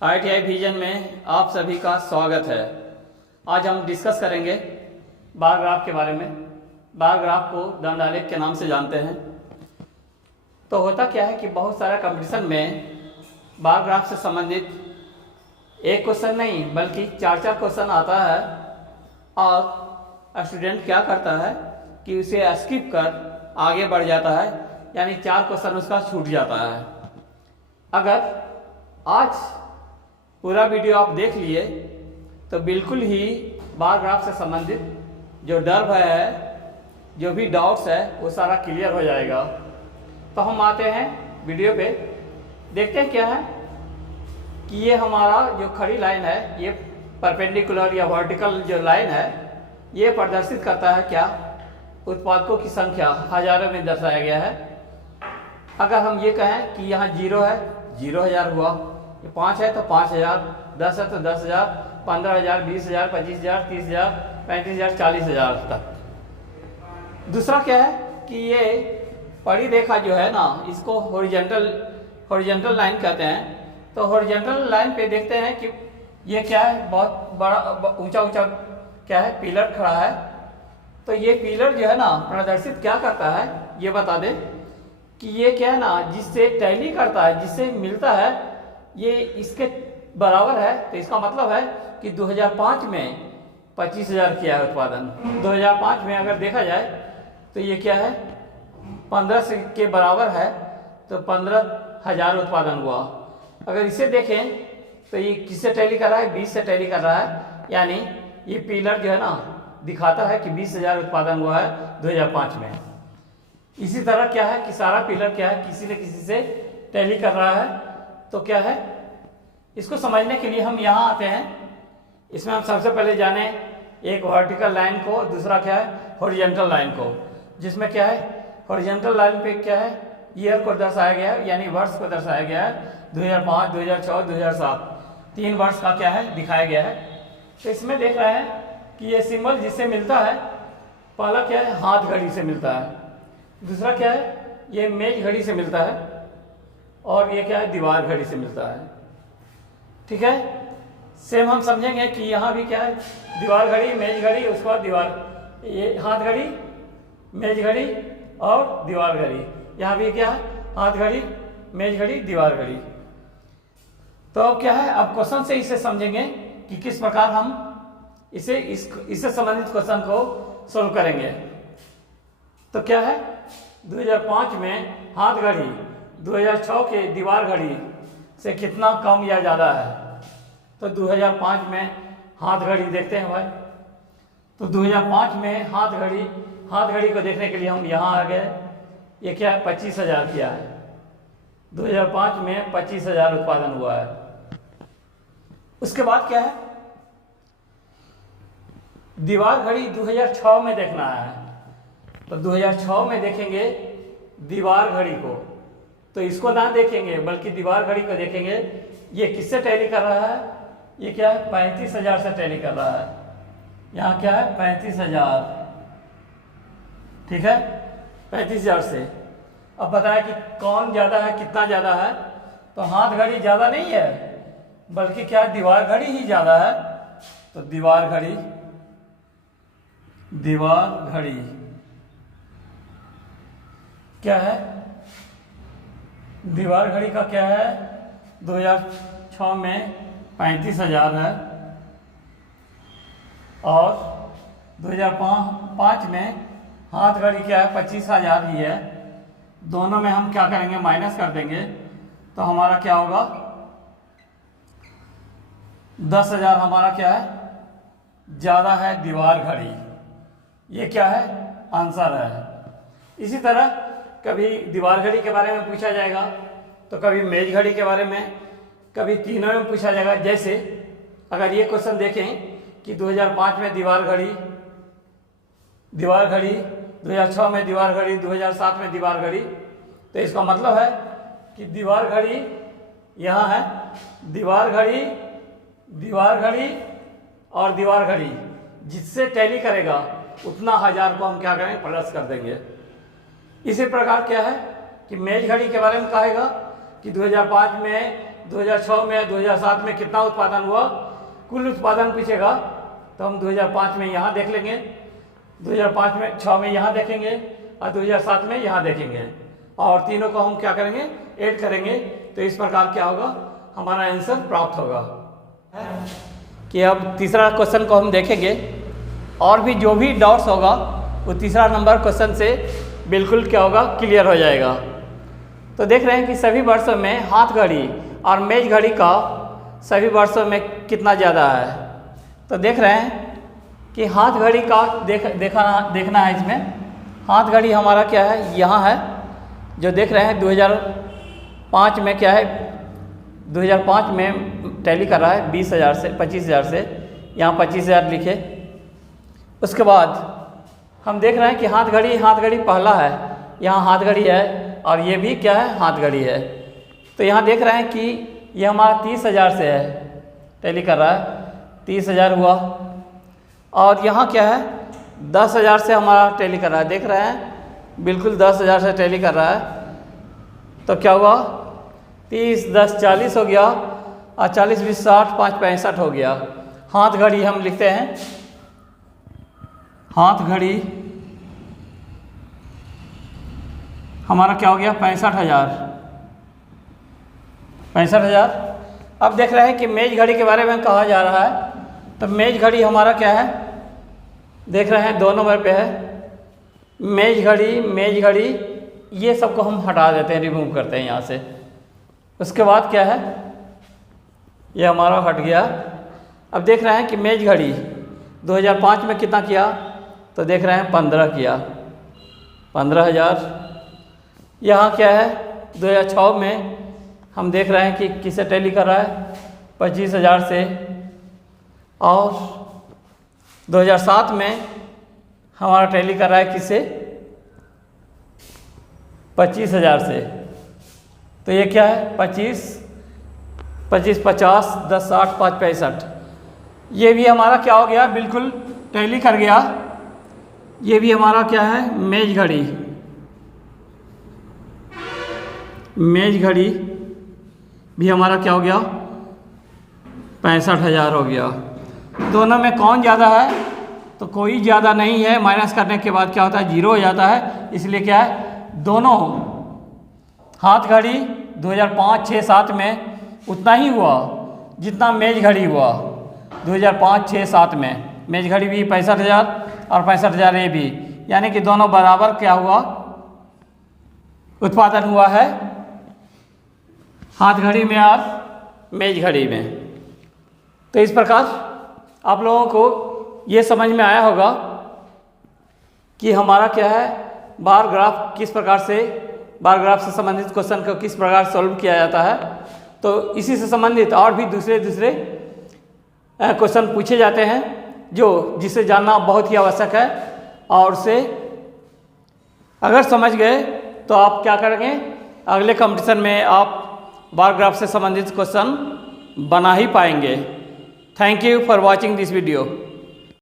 ITI vision में आप सभी का स्वागत है। आज हम डिस्कस करेंगे बार ग्राफ के बारे में। बार ग्राफ को दंडालेख के नाम से जानते हैं। तो होता क्या है कि बहुत सारा कंपटीशन में बार ग्राफ से संबंधित एक क्वेश्चन नहीं बल्कि चार क्वेश्चन आता है और स्टूडेंट क्या करता है कि उसे स्किप कर आगे बढ़ जाता है, यानी 4 क्वेश्चन उसका छूट जाता है। अगर आज पूरा वीडियो आप देख लिए तो बिल्कुल ही बार ग्राफ से संबंधित जो डर है, जो भी डाउट्स है, वो सारा क्लियर हो जाएगा। तो हम आते हैं वीडियो पे, देखते हैं क्या है कि ये हमारा जो खड़ी लाइन है, ये परपेंडिकुलर या वर्टिकल जो लाइन है, ये प्रदर्शित करता है क्या, उत्पादकों की संख्या हजारों में दर्शाया गया है। अगर हम ये कहें कि यहाँ 0 है, 0,000 हुआ, 5 है तो 5,000, 10 है तो 10,000, 15,000, 20,000, 25,000, 30,000, 35,000, 40,000 तक। दूसरा क्या है कि ये पड़ी रेखा जो है ना, इसको हॉरिजॉन्टल लाइन कहते हैं। तो हॉरिजॉन्टल लाइन पे देखते हैं कि ये क्या है, बहुत बड़ा ऊंचा क्या है, पिलर खड़ा है। तो ये पिलर जो है ना प्रदर्शित क्या करता है, ये बता दें कि ये क्या है ना, जिससे टैली करता है, जिससे मिलता है, ये इसके बराबर है। तो इसका मतलब है कि 2005 में 25,000 किया है उत्पादन। 2005 में अगर देखा जाए तो ये क्या है, 15 के बराबर है, तो 15,000 उत्पादन हुआ। अगर इसे देखें तो ये किससे टैली कर रहा है, 20 से टैली कर रहा है, यानी ये पिलर जो है ना दिखाता है कि 20,000 उत्पादन हुआ है 2005 में। इसी तरह क्या है कि सारा पिलर क्या है, किसी न किसी से टैली कर रहा है। तो क्या है, इसको समझने के लिए हम यहाँ आते हैं। इसमें हम सबसे पहले जाने एक वर्टिकल लाइन को, दूसरा क्या है हॉरिजॉन्टल लाइन को, जिसमें क्या है हॉरिजॉन्टल लाइन पे क्या है, ईयर को दर्शाया गया है, यानी वर्ष को दर्शाया गया है। 2005, 2006, 2007 3 वर्ष का क्या है दिखाया गया है। तो इसमें देख रहे हैं कि ये सिंबल जिससे मिलता है, पहला क्या है हाथ घड़ी से मिलता है, दूसरा क्या है ये मेज घड़ी से मिलता है, और ये क्या है दीवार घड़ी से मिलता है। ठीक है, सेम हम समझेंगे कि यहाँ भी क्या है, दीवार घड़ी, मेज घड़ी, उसके बाद दीवार, ये हाथ घड़ी, मेज घड़ी और दीवार घड़ी। यहाँ भी क्या है हाथ घड़ी, मेज घड़ी, दीवार घड़ी। तो अब क्या है, अब क्वेश्चन से इसे समझेंगे कि किस प्रकार हम इससे संबंधित क्वेश्चन को सोल्व करेंगे। तो क्या है, 2005 में हाथ घड़ी 2006 के दीवार घड़ी से कितना कम या ज़्यादा है। तो 2005 में हाथ घड़ी देखते हैं भाई। तो 2005 में हाथ घड़ी को देखने के लिए हम यहाँ आ गए। ये क्या है 25,000 किया है, 2005 में 25,000 उत्पादन हुआ है। उसके बाद क्या है, दीवार घड़ी 2006 में देखना है। तो 2006 में देखेंगे दीवार घड़ी को, तो इसको ना देखेंगे बल्कि दीवार घड़ी को देखेंगे। ये किससे टैली कर रहा है, ये क्या है 35,000 से टैली कर रहा है। यहाँ क्या है 35,000, ठीक है 35,000 से। अब बताया कि कौन ज़्यादा है, कितना ज़्यादा है। तो हाथ घड़ी ज़्यादा नहीं है बल्कि क्या है दीवार घड़ी ही ज़्यादा है। तो दीवार घड़ी क्या है, दीवार घड़ी का क्या है 2006 में 35,000 है, और 2005 में हाथ घड़ी क्या है 25,000 ही है। दोनों में हम क्या करेंगे, माइनस कर देंगे। तो हमारा क्या होगा 10,000 हमारा क्या है ज़्यादा है दीवार घड़ी। ये क्या है आंसर है। इसी तरह कभी दीवार घड़ी के बारे में पूछा जाएगा, तो कभी मेज घड़ी के बारे में, कभी तीनों में पूछा जाएगा। जैसे अगर ये क्वेश्चन देखें कि 2005 में दीवार घड़ी, 2006 में दीवार घड़ी, 2007 में दीवार घड़ी, तो इसका मतलब है कि दीवार घड़ी यहाँ है, दीवार घड़ी और दीवार घड़ी जिससे टैली करेगा उतना 1000 को हम क्या करेंगे प्लस कर देंगे। इसी प्रकार क्या है कि मेज घड़ी के बारे में कहेगा कि 2005 में 2006 में 2007 में कितना उत्पादन हुआ, कुल उत्पादन पूछेगा तो हम 2005 में यहाँ देख लेंगे, 2005 में 6 में यहाँ देखेंगे और 2007 में यहाँ देखेंगे और तीनों को हम क्या करेंगे, ऐड करेंगे। तो इस प्रकार क्या होगा, हमारा आंसर प्राप्त होगा। कि अब तीसरा क्वेश्चन को हम देखेंगे और भी जो भी डाउट्स होगा वो तीसरा नंबर क्वेश्चन से बिल्कुल क्या होगा, क्लियर हो जाएगा। तो देख रहे हैं कि सभी वर्षों में हाथ घड़ी और मेज घड़ी का सभी वर्षों में कितना ज़्यादा है। तो देख रहे हैं कि हाथ घड़ी का देखना है। इसमें हाथ घड़ी हमारा क्या है, यहाँ है जो देख रहे हैं 2005 में क्या है, 2005 में टैली कर रहा है 20,000 से 25,000 से, यहाँ 25,000 लिखे। उसके बाद हम देख रहे हैं कि हाथ घड़ी पहला है, यहाँ हाथ घड़ी है और ये भी क्या है, हाथ घड़ी है। तो यहाँ देख रहे हैं कि ये हमारा 30,000 से है, टैली कर रहा है 30,000 हुआ। और यहाँ क्या है, 10,000 से हमारा टैली कर रहा है, देख रहे हैं बिल्कुल 10,000 से टैली कर रहा है। तो क्या हुआ, 30 10 40 हो गया और 40 20 60 5 65 हो गया। हाथ घड़ी हम लिखते हैं, हाथ घड़ी हमारा क्या हो गया, 65,000। अब देख रहे हैं कि मेज घड़ी के बारे में कहा जा रहा है। तो मेज घड़ी हमारा क्या है, देख रहे हैं 2 नंबर पे है मेज घड़ी, ये सबको हम हटा देते हैं, रिमूव करते हैं यहाँ से। उसके बाद क्या है, ये हमारा हट गया। अब देख रहे हैं कि मेज घड़ी 2005 में कितना किया, तो देख रहे हैं 15 किया, 15,000। यहाँ क्या है, 2006 में हम देख रहे हैं कि किसे टैली कर रहा है, 25,000 से। और 2007 में हमारा टैली कर रहा है किसे, 25,000 से। तो ये क्या है, 25 50 10 60 5 65, ये भी हमारा क्या हो गया, बिल्कुल टैली कर गया। ये भी हमारा क्या है, मेज घड़ी भी हमारा क्या हो गया, 65,000 हो गया। दोनों में कौन ज़्यादा है, तो कोई ज़्यादा नहीं है। माइनस करने के बाद क्या होता है, 0 हो जाता है। इसलिए क्या है, दोनों हाथ घड़ी 2005 6 7 में उतना ही हुआ जितना मेज घड़ी हुआ 2005 6 7 में। मेज घड़ी भी 65,000 और 65,000 ये भी, यानी कि दोनों बराबर क्या हुआ, उत्पादन हुआ है हाथ घड़ी में और मेज घड़ी में। तो इस प्रकार आप लोगों को ये समझ में आया होगा कि हमारा क्या है, बार ग्राफ किस प्रकार से, बार ग्राफ से संबंधित क्वेश्चन को किस प्रकार सॉल्व किया जाता है। तो इसी से संबंधित और भी दूसरे क्वेश्चन पूछे जाते हैं जिसे जानना बहुत ही आवश्यक है। और उसे अगर समझ गए तो आप क्या करेंगे, अगले कंपटीशन में आप बार ग्राफ से संबंधित क्वेश्चन बना ही पाएंगे। Thank you for watching this video.